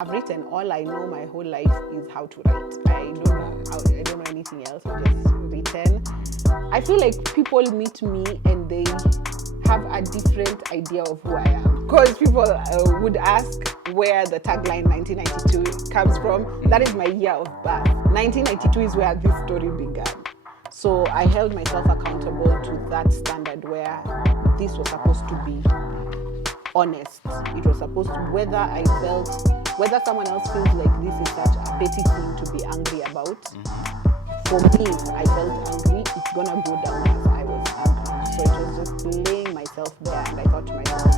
I've written all I know my whole life is how to write. I don't know anything else. I've just written. I feel like people meet me and they have a different idea of who I am. Because people would ask where the tagline 1992 comes from. That is my year of birth. 1992 is where this story began. So I held myself accountable to that standard where this was supposed to be honest. It was supposed to, whether someone else feels like this is such a petty thing to be angry about, for me, I felt angry. It's gonna go down as I was angry. So it was just laying myself there, and I thought to myself,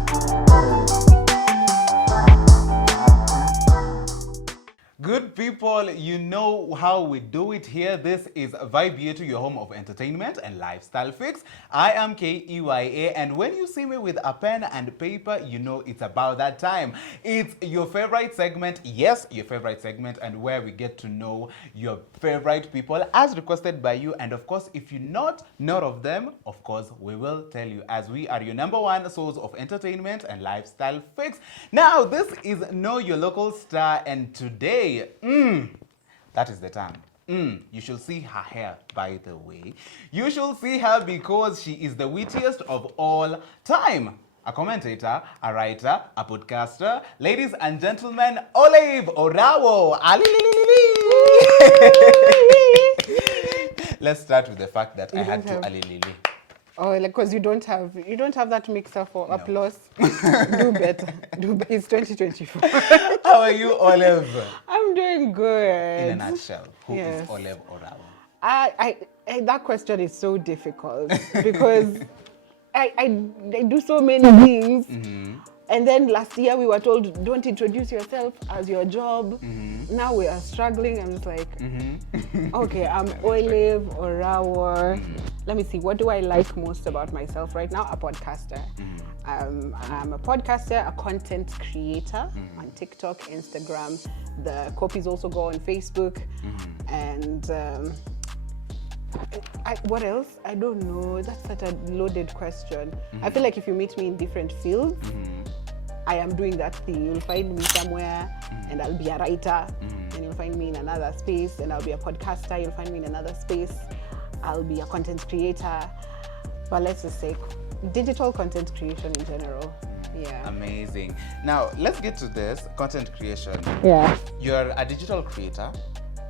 good people, you know how we do it here. This is Yetu, your home of entertainment and lifestyle fix. I am KEYA, and when you see me with a pen and paper, you know it's about that time. It's your favorite segment, yes, your favorite segment, and where we get to know your favorite people as requested by you. And of course, if you not of them, of course, we will tell you, as we are your number one source of entertainment and lifestyle fix. Now, this is Know Your Local Star, and today, that is the time. You should see her hair, by the way. You should see her because she is the wittiest of all time. A commentator, a writer, a podcaster. Ladies and gentlemen, Olive Orawo. Let's start with the fact that I had to alilili. oh, like because you don't have that mixer for applause. Do better. It's 2024. How are you, Olive? I'm doing good. In a nutshell, who is Olive Orawo? I that question is so difficult because I do so many things. And then last year we were told, don't introduce yourself as your job. Now we are struggling. I'm just like, okay, I'm Olive Orawo. Let me see, what do I like most about myself right now? A podcaster. I'm a podcaster, a content creator on TikTok, Instagram. The copies also go on Facebook. And what else? I don't know. That's such a loaded question. I feel like if you meet me in different fields, I am doing that thing. You'll find me somewhere and I'll be a writer, and you'll find me in another space and I'll be a podcaster. You'll find me in another space, I'll be a content creator. But let's just say digital content creation in general. Yeah. Amazing. Now, let's get to this content creation. Yeah. You're a digital creator.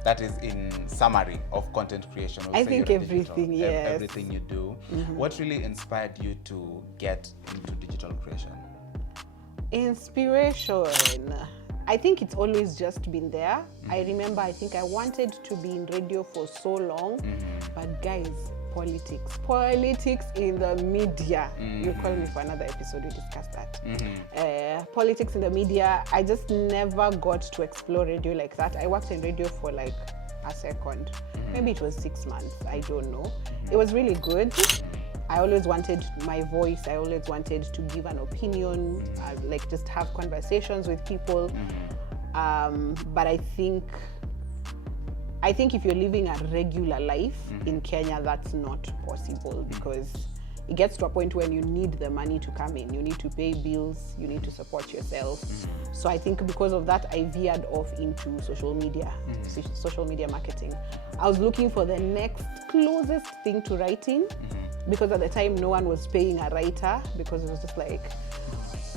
That is in summary of content creation. I think everything, yes. Everything you do. What really inspired you to get into digital creation? Inspiration. I think it's always just been there. I remember, I think I wanted to be in radio for so long, but guys, politics in the media. You call me for another episode, we discuss that. Politics in the media, I just never got to explore radio like that. I worked in radio for like a second. Maybe it was 6 months, I don't know. It was really good. I always wanted my voice. I always wanted to give an opinion, like just have conversations with people. But I think if you're living a regular life in Kenya, that's not possible because it gets to a point when you need the money to come in. You need to pay bills. You need to support yourself. So I think because of that, I veered off into social media, social media marketing. I was looking for the next closest thing to writing. Because at the time, no one was paying a writer because it was just like,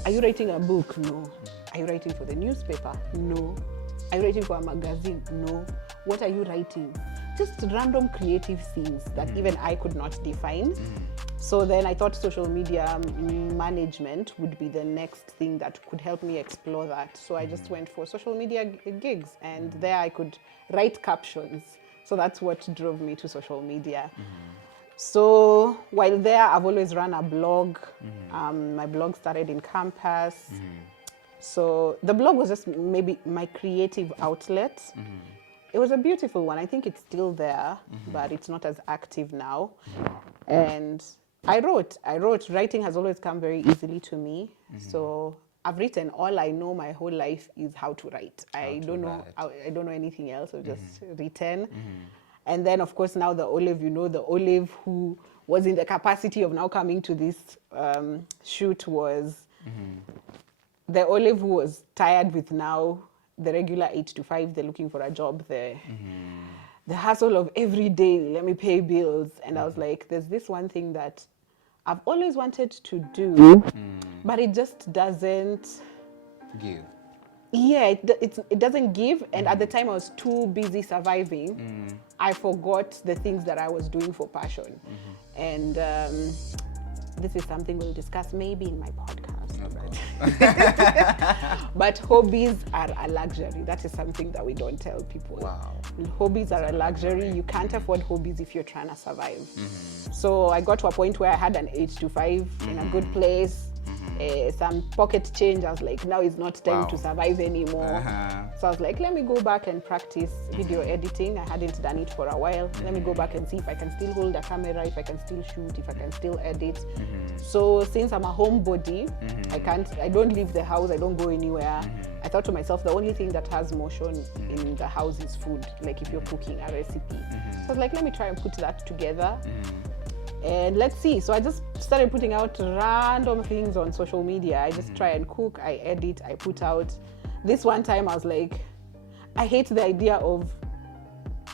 are you writing a book? No. Are you writing for the newspaper? No. Are you writing for a magazine? No. What are you writing? Just random creative things that even I could not define. So then I thought social media management would be the next thing that could help me explore that. So I just went for social media gigs, and there I could write captions. So that's what drove me to social media. So while there, I've always run a blog. My blog started in campus. So the blog was just maybe my creative outlet. It was a beautiful one. I think it's still there, but it's not as active now. And I wrote. Writing has always come very easily to me. So I've written. All I know my whole life is how to write. I don't know anything else. I've just written. And then, of course, now the Olive, the Olive who was in the capacity of now coming to this shoot was the Olive who was tired with now the regular 8 to 5, they're looking for a job, the hustle of every day, let me pay bills. And I was like, there's this one thing that I've always wanted to do, but it just doesn't give. Yeah, it doesn't give. And at the time I was too busy surviving, I forgot the things that I was doing for passion. And this is something we'll discuss maybe in my podcast. But hobbies are a luxury. That is something that we don't tell people. Wow. Hobbies are a luxury. You can't afford hobbies if you're trying to survive. So I got to a point where I had an 8 to 5 in a good place. Some pocket change. I was like, now it's not time to survive anymore. So I was like, let me go back and practice video editing. I hadn't done it for a while. Let me go back and see if I can still hold a camera, if I can still shoot, if I can still edit. So since I'm a homebody, I don't leave the house, I don't go anywhere. I thought to myself, the only thing that has motion in the house is food, like if you're cooking a recipe. So I was like, let me try and put that together. And let's see. So I just started putting out random things on social media. I just try and cook, I edit, I put out. This one time I was like, I hate the idea of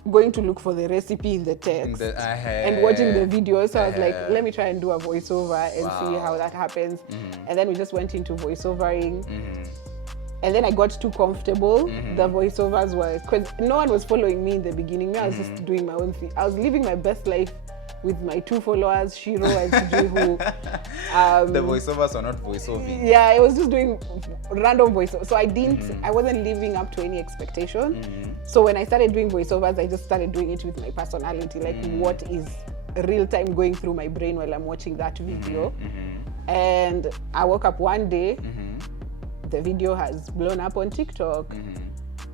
going to look for the recipe in the text and watching the video. So I was like, let me try and do a voiceover and see how that happens. And then we just went into voiceovering. And then I got too comfortable. The voiceovers were, because no one was following me in the beginning. I was just doing my own thing. I was living my best life with my 2 followers, Shiro and Sujihu. The voiceovers are not voiceoving. Yeah, I was just doing random voiceovers. So I wasn't living up to any expectation. So when I started doing voiceovers, I just started doing it with my personality, like what is real time going through my brain while I'm watching that video. And I woke up one day, the video has blown up on TikTok.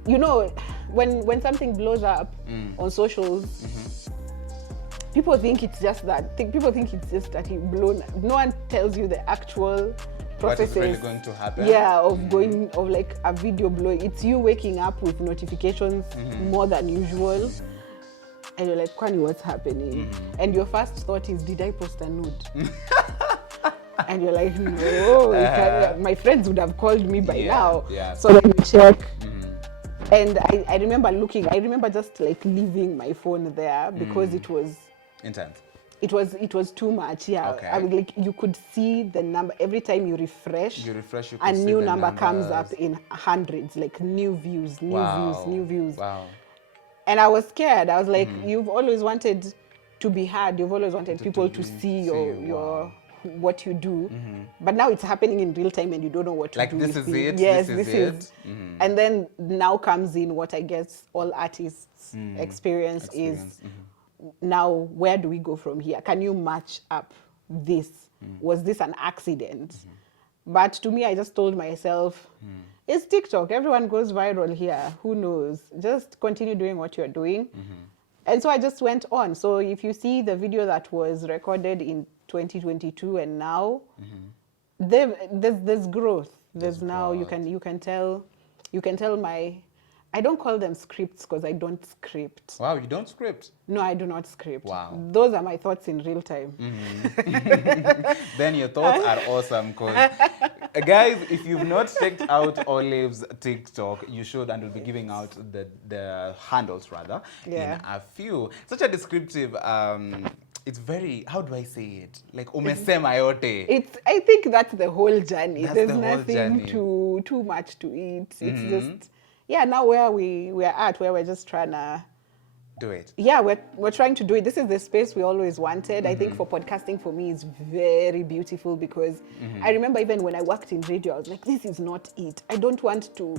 You know, when something blows up on socials, people think it's just that. People think it's just that it blown. No one tells you the actual processes. What is really going to happen? Yeah, of like a video blowing. It's you waking up with notifications more than usual, and you're like, "Kwani, what's happening?" And your first thought is, "Did I post a nude?" And you're like, "No, my friends would have called me by now." So then you check. And I remember just like leaving my phone there because it was intense. It was too much. Okay. I mean, like you could see the number every time you refresh. You could a new see the number comes numbers. up in hundreds, like new views. Wow. And I was scared. I was like, you've always wanted to be heard. You've always wanted people to see your what you do, but now it's happening in real time and you don't know what to do. Like this is it. Yes, this is. And then now comes in what I guess all artists experience is. Now, where do we go from here? Can you match up this? Was this an accident? But to me, I just told myself, it's TikTok. Everyone goes viral here. Who knows? Just continue doing what you're doing. And so I just went on. So if you see the video that was recorded in 2022 and now, there's growth. There's now growth. You can tell my. I don't call them scripts because I don't script. Wow, you don't script? No, I do not script. Wow. Those are my thoughts in real time. Then your thoughts are awesome because, guys, if you've not checked out Olive's TikTok, you should, and we'll be giving out the handles rather in a few. Such a descriptive, it's very, how do I say it? Like, umesema yote. I think that's the whole journey. There's the whole nothing journey. too much to it. It's just... Yeah, now where we're at, where we're just trying to do it. Yeah, we're trying to do it. This is the space we always wanted. I think for podcasting, for me, is very beautiful because I remember even when I worked in radio, I was like, this is not it. I don't want to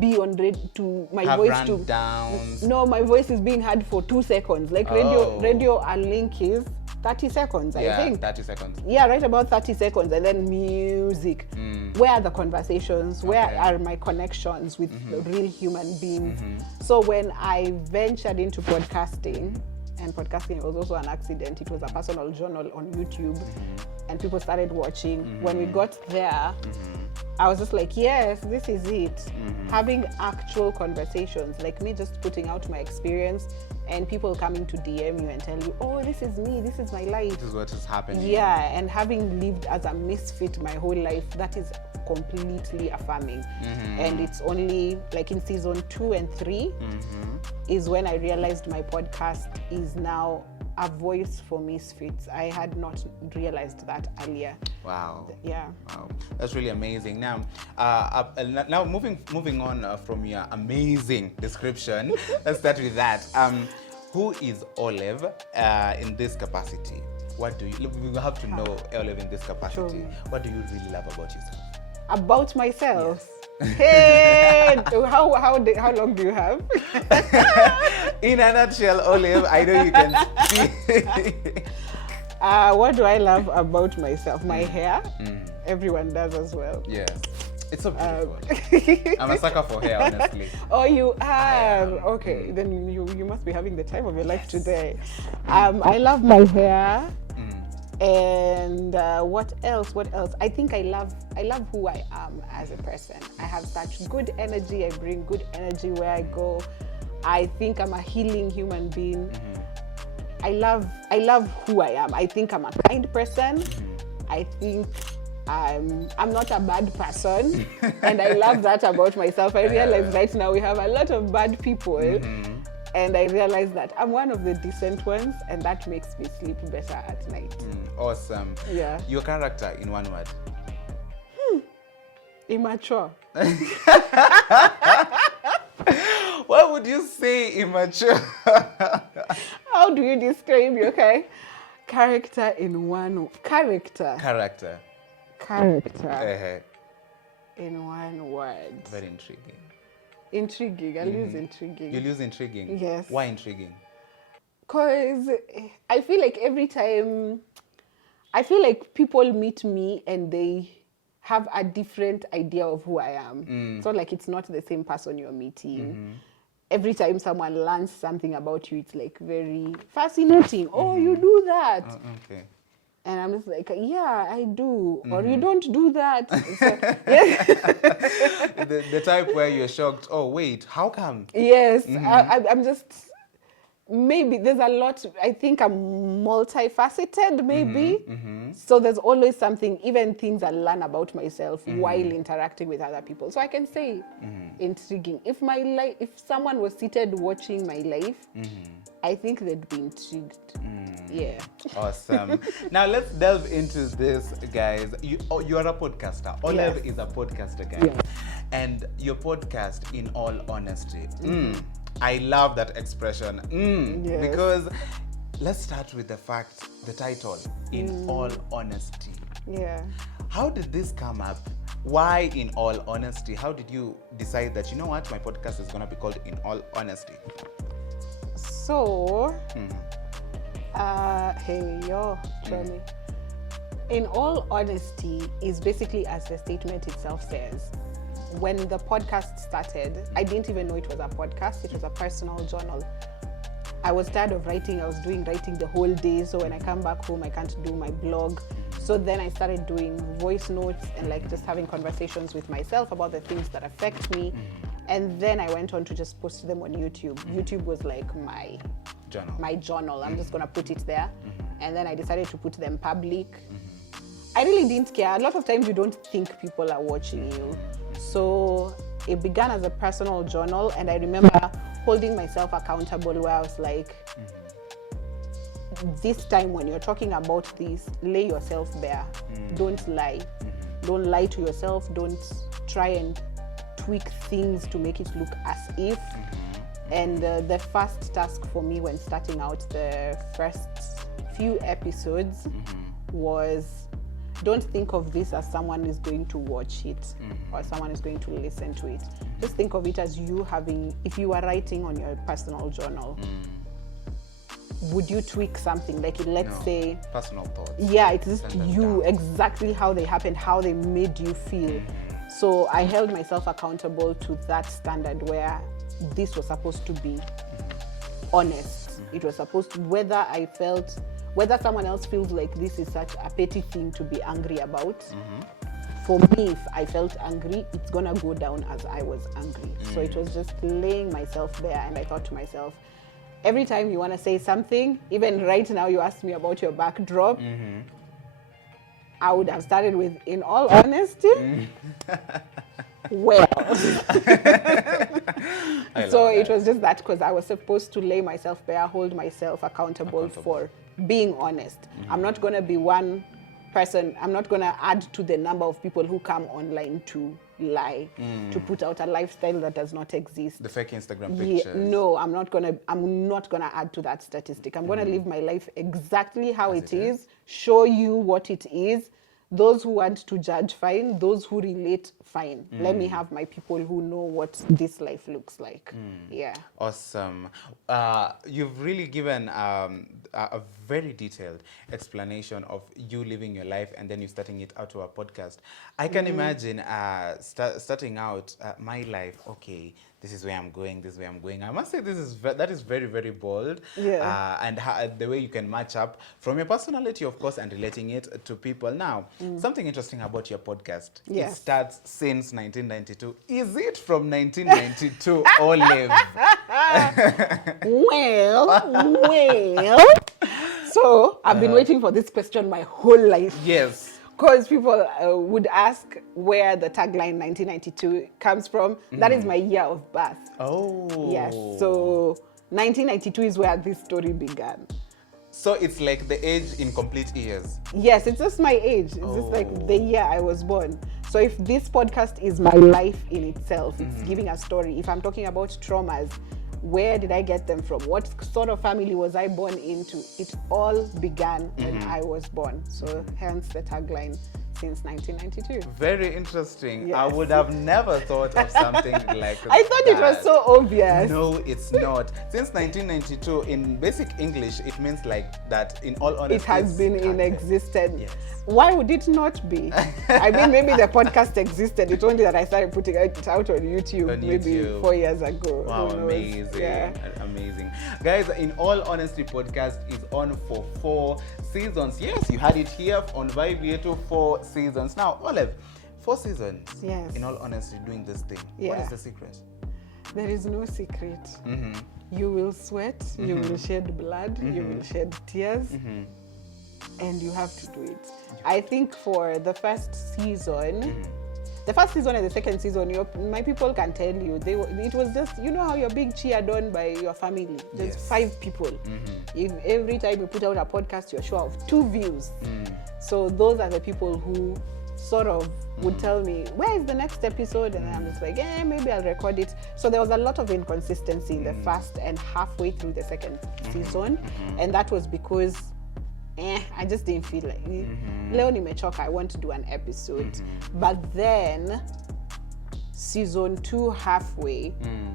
be on radio to my have voice to downs. No, my voice is being heard for 2 seconds. Like radio our link is 30 seconds, I think. 30 seconds. Yeah, right about 30 seconds. And then music. Where are the conversations? Where are my connections with the real human beings? So when I ventured into podcasting, and podcasting was also an accident, it was a personal journal on YouTube, and people started watching. When we got there, I was just like, yes, this is it. Having actual conversations, like me just putting out my experience, and people coming to DM you and tell you, oh, this is me, this is my life. This is what is happening. Yeah, and having lived as a misfit my whole life, that is completely affirming. And it's only like in season 2 and 3 is when I realized my podcast is now a voice for misfits. I had not realized that earlier. Wow. Yeah. Wow, that's really amazing. Now, now moving on from your amazing description, let's start with that. Who is Olive in this capacity? What do you? We have to know Olive in this capacity. Sure. What do you really love about yourself? About myself. Hey, how long do you have? In a nutshell, Olive, I know you can see. What do I love about myself? My hair. Everyone does as well. Yes. It's so beautiful. I'm a sucker for hair, honestly. Oh, you are? Okay, then you must be having the time of your life today. I love my hair. And what else? I think I love who I am as a person. I have such good energy. I bring good energy where I go. I think I'm a healing human being. I love who I am. I think I'm a kind person. I think I'm not a bad person. And I love that about myself. I realize right now we have a lot of bad people. And I realize that I'm one of the decent ones, and that makes me sleep better at night. Awesome. Yeah. Your character in one word? Immature. What would you say immature? How do you describe your character in one character? Character. In one word. Very intriguing. Intriguing. I'll use intriguing. You'll use intriguing? Yes. Why intriguing? Because I feel like every time, people meet me and they have a different idea of who I am. So like it's not the same person you're meeting. Every time someone learns something about you, it's like very fascinating. Oh, you do that. Okay. And I'm just like, yeah, I do. Or you don't do that. So, yeah. the type where you're shocked, oh, wait, how come? Yes, I'm just, maybe there's a lot, I think I'm multifaceted, maybe. So there's always something, even things I learn about myself while interacting with other people. So I can say intriguing. If someone was seated watching my life, I think they'd be intrigued. Yeah. Awesome. Now let's delve into this, guys. You are a podcaster. Olive is a podcaster, guys. Yes. And your podcast, in all honesty, I love that expression. Yes. Because let's start with the title, in all honesty. Yeah. How did this come up? Why in all honesty? How did you decide that, you know what, my podcast is going to be called In All Honesty? So, hey, yo, Johnny. In all honesty is basically, as the statement itself says, when the podcast started, I didn't even know it was a podcast. It was a personal journal. I was tired of writing. I was doing writing the whole day. So when I come back home, I can't do my blog. So then I started doing voice notes and like just having conversations with myself about the things that affect me. And then I went on to just post them on YouTube. YouTube was like my journal. I'm just gonna put it there. And then I decided to put them public. I really didn't care. A lot of times you don't think people are watching you. So it began as a personal journal, and I remember holding myself accountable where I was like, this time when you're talking about this, lay yourself bare. Don't lie. Don't lie to yourself. Don't try and tweak things to make it look as if. And the first task for me when starting out, the first few episodes was, don't think of this as someone is going to watch it or someone is going to listen to it. Just think of it as you having, if you are writing on your personal journal, would you tweak something? Like, let's say personal thoughts. Yeah, it's just you, exactly how they happened, how they made you feel. So I held myself accountable to that standard where this was supposed to be honest. It was supposed to, whether someone else feels like this is such a petty thing to be angry about, for me, if I felt angry, it's gonna go down as I was angry. So it was just laying myself there, and I thought to myself, every time you want to say something, even right now you asked me about your backdrop, I would have started with, in all honesty, well. So it was just that, because I was supposed to lay myself bare, hold myself accountable for being honest. I'm not going to be one person, I'm not going to add to the number of people who come online to lie, to put out a lifestyle that does not exist. The fake Instagram pictures. No, I'm not gonna add to that statistic. I'm gonna live my life exactly how it is, show you what it is. Those who want to judge, fine. Those who relate, fine. Let me have my people who know what this life looks like. Yeah. Awesome. You've really given a very detailed explanation of you living your life and then you starting it out to a podcast. I can imagine starting out my life, okay, this is where I'm going, this is where I'm going. I must say that is very, very bold. Yeah. And the way you can match up from your personality, of course, and relating it to people. Now, something interesting about your podcast. Yes. It starts since 1992. Is it from 1992, Olive? Well. So I've been waiting for this question my whole life. Yes. Because people would ask where the tagline 1992 comes from. That is my year of birth. Oh. Yes. So 1992 is where this story began. So it's like the age in complete years. Yes, it's just my age. It's just like the year I was born. So if this podcast is my life in itself, it's giving a story. If I'm talking about traumas, where did I get them from? What sort of family was I born into? It all began when I was born. So hence the tagline, since 1992. Very interesting. Yes. I would have never thought of something like that. I thought it was so obvious. No, it's not. Since 1992, in basic English, it means like that, in all honesty. It has been in existence. Yes. Why would it not be? I mean, maybe the podcast existed. It's only that I started putting it out on YouTube, maybe 4 years ago. Wow, amazing. Yeah. Amazing. Guys, in all honesty, podcast is on for 4 seasons. Yes, you had it here on Vibe Yetu, 4 seasons. Now, Olive, 4 seasons. Yes. In all honesty, doing this thing. Yeah. What is the secret? There is no secret. You will sweat, you will shed blood, you will shed tears, and you have to do it. I think for the first season, the first season and the second season, my people can tell you, it was just, you know how you're being cheered on by your family. There's 5 people. If every time you put out a podcast, you're sure of 2 views. So those are the people who sort of would tell me, where is the next episode? And I'm just like, maybe I'll record it. So there was a lot of inconsistency in the first and halfway through the second season. And that was because I just didn't feel like leo nimechoka, I want to do an episode. But then season 2 halfway,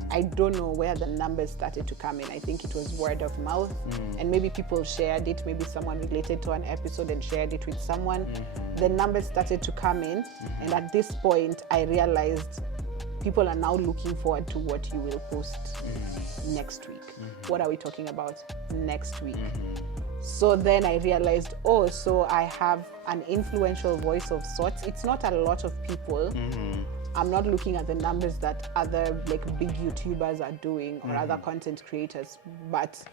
I don't know where the numbers started to come in. I think it was word of mouth, and maybe people shared it. Maybe someone related to an episode and shared it with someone. The numbers started to come in, and at this point I realized people are now looking forward to what you will post next week. What are we talking about next week? So then I realized, so I have an influential voice of sorts. It's not a lot of people. I'm not looking at the numbers that other like big YouTubers are doing or other content creators. But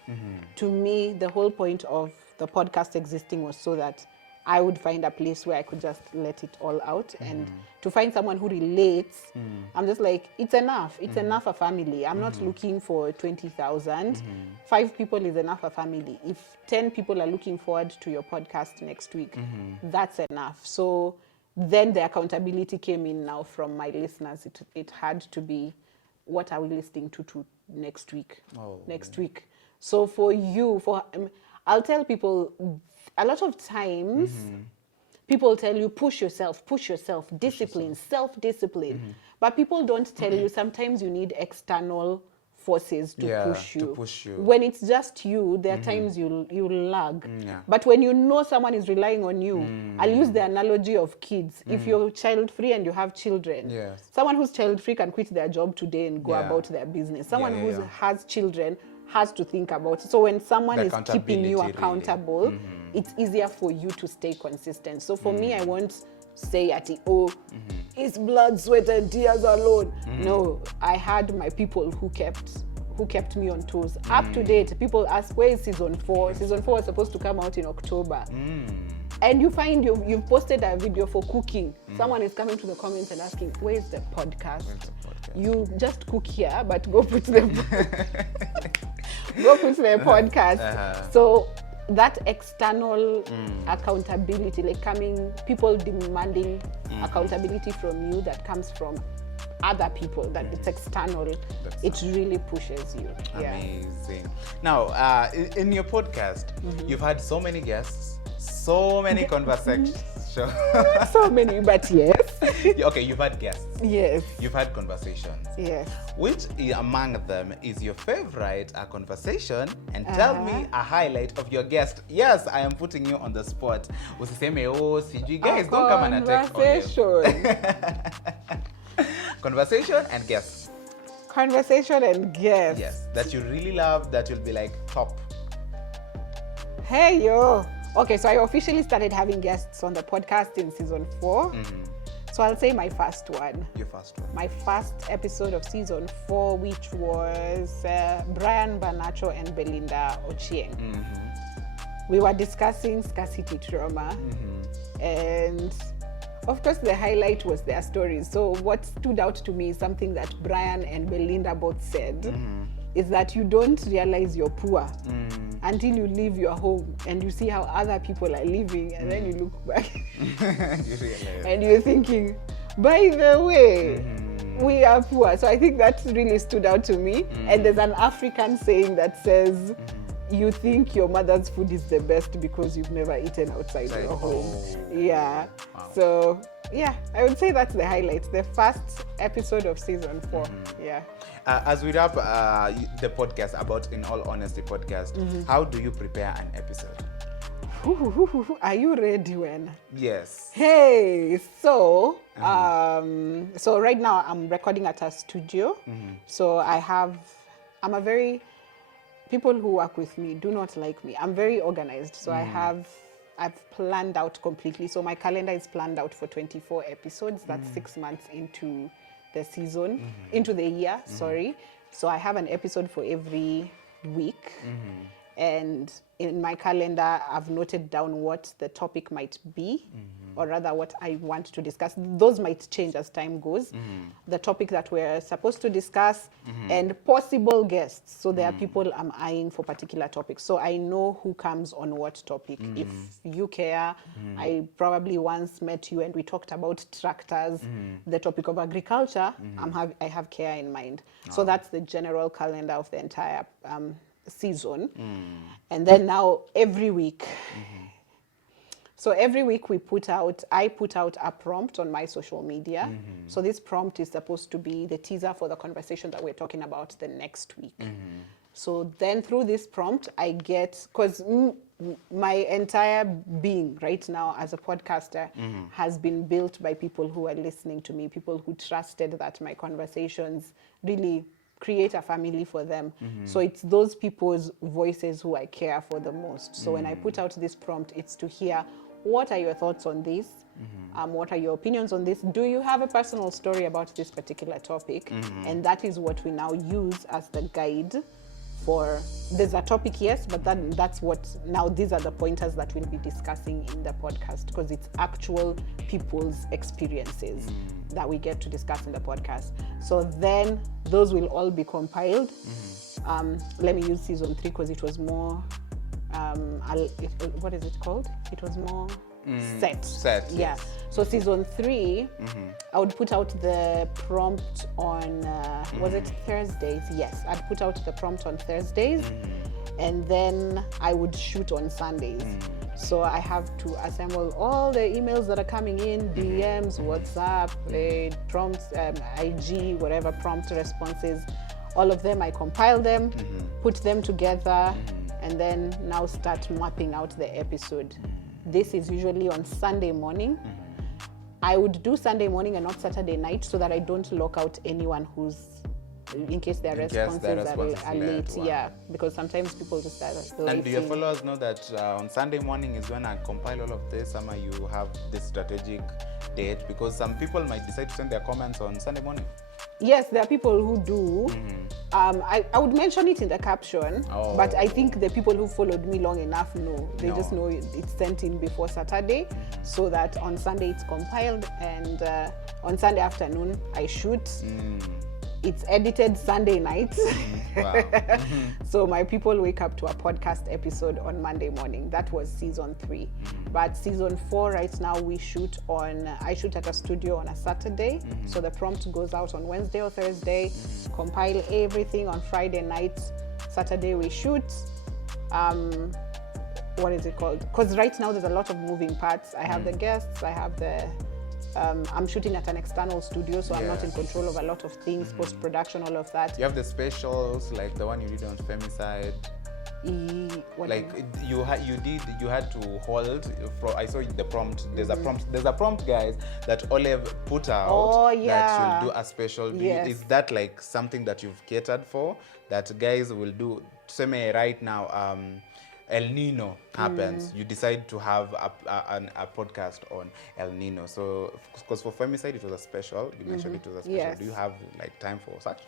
to me, the whole point of the podcast existing was so that I would find a place where I could just let it all out. And to find someone who relates, I'm just like, it's enough. It's enough a family. I'm not looking for 20,000. 5 people is enough a family. If 10 people are looking forward to your podcast next week, that's enough. So then the accountability came in now from my listeners. It had to be, what are we listening to next week? Next week. So for you, I'll tell people, a lot of times, people tell you, push yourself, discipline, self-discipline. But people don't tell you, sometimes you need external forces to push you. When it's just you, there are times you'll lag. But when you know someone is relying on you, I'll use the analogy of kids. If you're child-free and you have children, someone who's child-free can quit their job today and go about their business. Someone who has children has to think about it. So when someone is keeping you accountable, it's easier for you to stay consistent. So for me, I won't say it's blood, sweat, and tears alone. No, I had my people who who kept me on toes. Up to date, people ask, where is season 4? Season 4 was supposed to come out in October. And you find you've posted a video for cooking. Someone is coming to the comments and asking, where's the podcast? You just cook here, but go put the podcast. So that external accountability, like people demanding accountability from you that comes from other people, that it's external, it really pushes you. Amazing. Now, in your podcast, you've had so many guests, so many conversations. Not so many, but yes. Okay, you've had guests. Yes. You've had conversations. Yes. Which among them is your favorite conversation? And tell me a highlight of your guest. Yes, I am putting you on the spot. Usiseme, oh, CG guys, don't come and attack on Conversation and guests. Conversation and guests. Yes, that you really love, that you'll be like top. Hey, yo. Okay, so I officially started having guests on the podcast in season 4. So I'll say my first one. Your first one. My first episode of season 4, which was Brian Banacho and Belinda Ochieng. We were discussing scarcity trauma. And of course, the highlight was their stories. So what stood out to me is something that Brian and Belinda both said, is that you don't realize you're poor until you leave your home and you see how other people are living, and then you look back and you're thinking, by the way, we are poor. So I think that really stood out to me. And there's an African saying that says, you think your mother's food is the best because you've never eaten outside your home. Yeah. Wow. So yeah, I would say that's the highlight. The first episode of season 4. Yeah. As we wrap the podcast, about In All Honesty podcast, how do you prepare an episode? Are you ready, Wen? Yes. Hey, so so right now I'm recording at a studio. So people who work with me do not like me. I'm very organized. So I've planned out completely. So my calendar is planned out for 24 episodes. That's 6 months into the season, into the year, sorry. So I have an episode for every week. And in my calendar, I've noted down what the topic might be, or rather what I want to discuss. Those might change as time goes. The topic that we're supposed to discuss and possible guests. So there are people I'm eyeing for particular topics. So I know who comes on what topic. If you care, I probably once met you and we talked about tractors, the topic of agriculture. I have care in mind. So that's the general calendar of the entire season. And then now every week, so every week I put out a prompt on my social media. So this prompt is supposed to be the teaser for the conversation that we're talking about the next week. So then through this prompt I get, because my entire being right now as a podcaster has been built by people who are listening to me, people who trusted that my conversations really create a family for them. So it's those people's voices who I care for the most. So when I put out this prompt, it's to hear, what are your thoughts on this? What are your opinions on this? Do you have a personal story about this particular topic? And that is what we now use as the guide for, there's a topic, yes, but that's what, now these are the pointers that we'll be discussing in the podcast, because it's actual people's experiences that we get to discuss in the podcast. So then those will all be compiled. Let me use season 3 because it was more, what is it called? It was more set. Yeah. Yes. So season 3, I would put out the prompt on, was it Thursdays? Yes, I'd put out the prompt on Thursdays, and then I would shoot on Sundays. So I have to assemble all the emails that are coming in, DMs, WhatsApp, prompts, IG, whatever prompt responses, all of them, I compile them, put them together, and then now start mapping out the episode. This is usually on Sunday morning. I would do Sunday morning and not Saturday night so that I don't lock out anyone who's, in case their responses are late. Wow. Yeah, because sometimes people just are late. And do your followers know that on Sunday morning is when I compile all of this? Or you have this strategic date? Because some people might decide to send their comments on Sunday morning. Yes, there are people who do. I would mention it in the caption, but I think the people who followed me long enough know. They just know it's sent in before Saturday, so that on Sunday it's compiled, and on Sunday afternoon I shoot. It's edited Sunday night. Wow. So my people wake up to a podcast episode on Monday morning. That was season 3. But season 4 right now I shoot at a studio on a Saturday. So the prompt goes out on Wednesday or Thursday, compile everything on Friday night. Saturday we shoot. What is it called? Because right now there's a lot of moving parts. I have the guests, I have I'm shooting at an external studio, so I'm not in control of a lot of things, post-production, all of that. You have the specials, like the one you did on Femicide. You had to hold. I saw the prompt. There's a prompt, guys, that Olive put out. That you'll do a special. Is that like something that you've catered for? That guys will do. Same right now. El Nino happens. You decide to have a podcast on El Nino. So, because for Femicide it was a special. You mentioned it was a special. Yes. Do you have like time for such?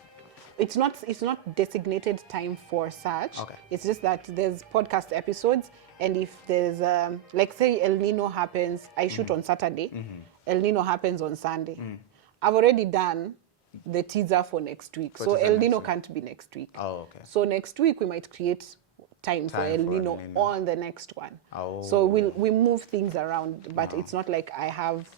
It's not designated time for such. Okay. It's just that there's podcast episodes, and if there's like say El Nino happens, I shoot on Saturday. El Nino happens on Sunday. I've already done the teaser for next week, so El Nino can't be next week. Oh, okay. So next week we might create time for El Nino on the next one. So we move things around, but it's not like I have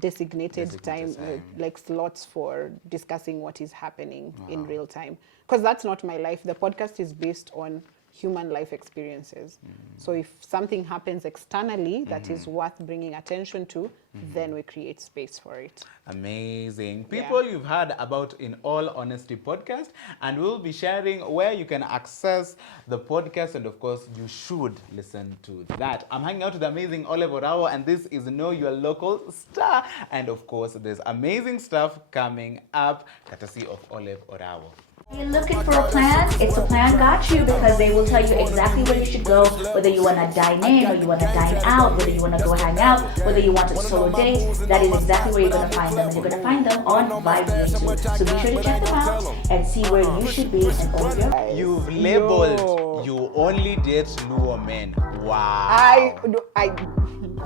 designated time, like slots for discussing what is happening in real time, because that's not my life. The podcast is based on human life experiences. So if something happens externally that is worth bringing attention to, then we create space for it. Amazing. People you've heard about In All Honesty podcast, and we'll be sharing where you can access the podcast, and of course you should listen to that. I'm hanging out with the amazing Olive Orawo, and this is Know Your Local Star, and of course there's amazing stuff coming up courtesy of Olive Orawo. You're looking for a plan? It's a Plan Got You, because they will tell you exactly where you should go, whether you want to dine in or you want to dine out, whether you want to go hang out, whether you want a solo date. That is exactly where you're going to find them. And you're going to find them on Vibe Yetu. So be sure to check them out and see where you should be in all of your... You've labeled you only date Luo men. Wow.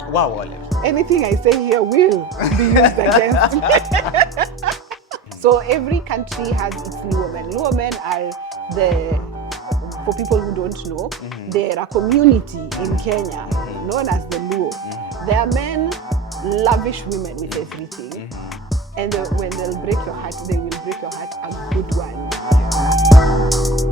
Wow, Olive. Anything I say here will be used against me. So every country has its Luo men. Luo men are for people who don't know, they're a community in Kenya known as the Luo. They are men, lavish women with everything. And when they'll break your heart, they will break your heart a good one.